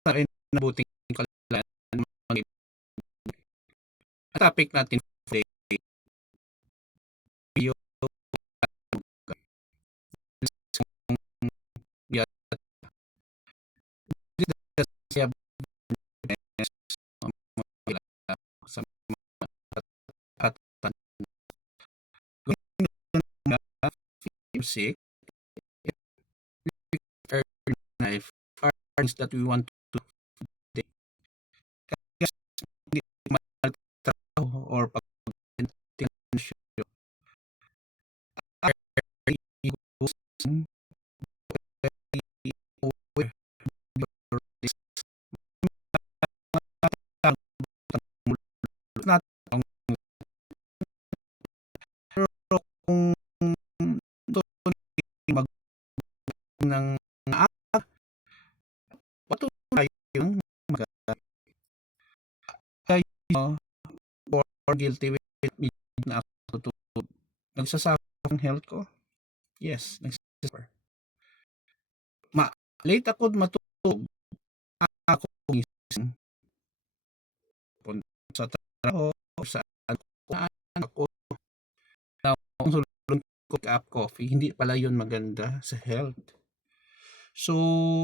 sa akin mabuting kalan ang topic natin today yung sa at music life are things that we want to do kasi hindi trabaho or pag kung mag ng patuloy yung kayo or guilty with me na ako nagsasuffer ang health ko. Yes, nagsasuffer. Late ako matulog. Ako gising. Punta sa trabaho or saan ako na kung sulong up coffee, hindi pala yun maganda sa health. So,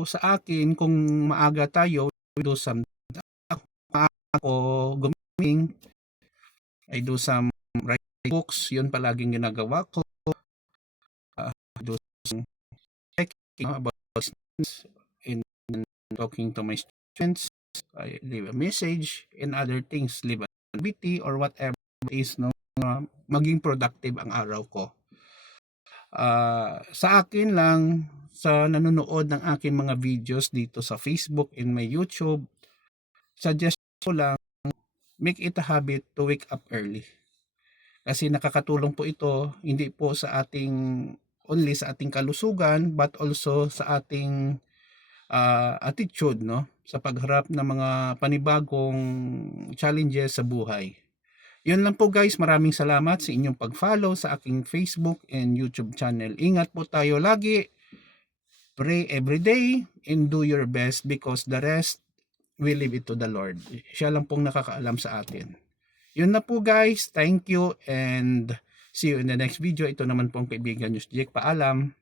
sa akin, kung maaga tayo, do some ako gumising, I do some writing books, yun palaging ginagawa ko. Do some checking about business and talking to my students. I leave a message and other things, leave a activity or whatever is no, maging productive ang araw ko. Sa akin lang, sa nanonood ng aking mga videos dito sa Facebook and my YouTube, suggest ko lang, make it a habit to wake up early. Kasi nakakatulong po ito, hindi po sa ating, only sa ating kalusugan, but also sa ating attitude, no? Sa pagharap ng mga panibagong challenges sa buhay. Yun lang po guys, maraming salamat sa inyong pag-follow sa aking Facebook and YouTube channel. Ingat po tayo lagi, pray every day, and do your best because the rest, we leave it to the Lord. Siya lang pong nakakaalam sa atin. Yun na po guys, thank you and see you in the next video. Ito naman pong kaibigan nyo si Jake, paalam.